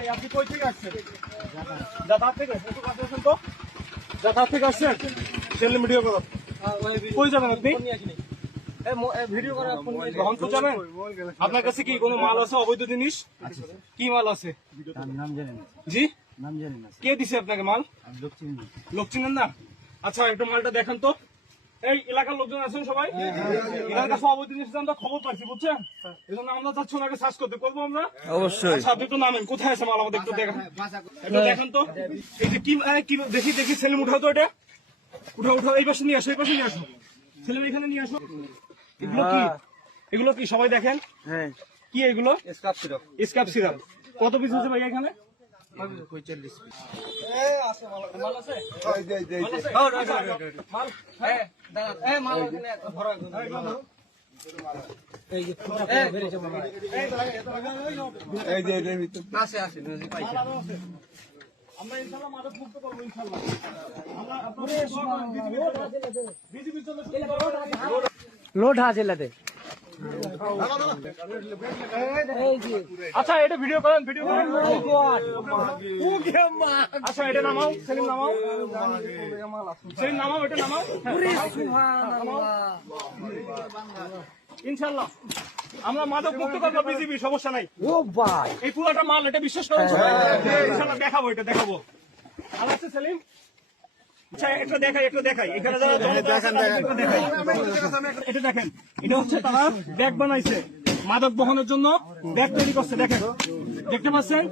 ভাই আপনি কই থেকে আসছেন? যাতায়াত থেকে? একটু কাছে আসেন তো। যাতায়াত থেকে আসছেন? সেলিম ভিডিও করো। কই যাবেন আপনি? ভিডিও করা গ্রহণ তো যাবেন? আপনার কাছে কি কোনো মাল আছে, অবৈধ জিনিস? কি মাল আছে? নাম জানি না, জি, নাম জানি না, কে দিছে আপনাকে মাল? লোক চিনি না। লোক চিনেন না? আচ্ছা একটু মালটা দেখেন তো। এই এলাকার লোকজন আছেন সবাই? এনার কাছে অবৈধ জিনিস আমরা খবর পাচ্ছি, বুঝছেন? এই জন্য আমরা যাচ্ছি ওনাকে সার্চ করতে, করবো আমরা অবশ্যই। আচ্ছা আপনি একটু নামেন, কোথায় আছে মাল আমাদের একটু দেখেন, একটু দেখেন তো। এই যে কি দেখি দেখি সেলিম উঠাও তো, এটা উঠাও উঠাও, এই পাশে নিয়ে আসো, এই পাশে নিয়ে আসো সেলিম, এখানে নিয়ে আসো। এগুলো কি, এগুলো কি সবাই দেখেন? কি এগুলো? স্কাপ সিরাপ। কত পিস আছে ভাই এখানে? আমরা ইনশাআল্লাহ মাদক মুক্ত করবো, ইনশাআল্লাহ। লোড আছে লাতে। আচ্ছা এটা ভিডিও করেন, ভিডিও করেন। আচ্ছা এটা নামাও, সেলিম নামাও, সেলিম নামাও, এটা নামাও। ইনশাআল্লাহ আমরা মাদক মুক্ত করবো, বিজিবি, সমস্যা নাই। ও ভাই, এই পুরোটা মাল, এটা বিশ্বাস করেন সবাই। ইনশাআল্লাহ দেখাবো, এটা দেখাবো। ভালো আছে সেলিম? আচ্ছা একটা দেখাই, একটা দেখাই, এখানে যারা এটা দেখেন, এটা হচ্ছে তারা ব্যাগ বানাইছে মাদক বহনের জন্য, ব্যাগ তৈরি করছে। দেখেন, দেখতে পাচ্ছেন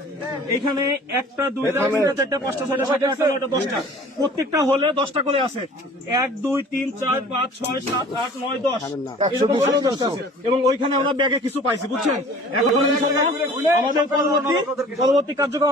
এখানে 1 2 3 4 5 6 7 8 9 10টা, প্রত্যেকটা হলে 10টা করে আছে। 1 2 3 4 5 6 7 8 9 10 এরকম করে 10টা আছে। এবং ওইখানে আমরা ব্যাগে কিছু পাইছি, বুঝছেন? এখন ইনশাআল্লাহ আমাদের পরবর্তী কার্যক্রম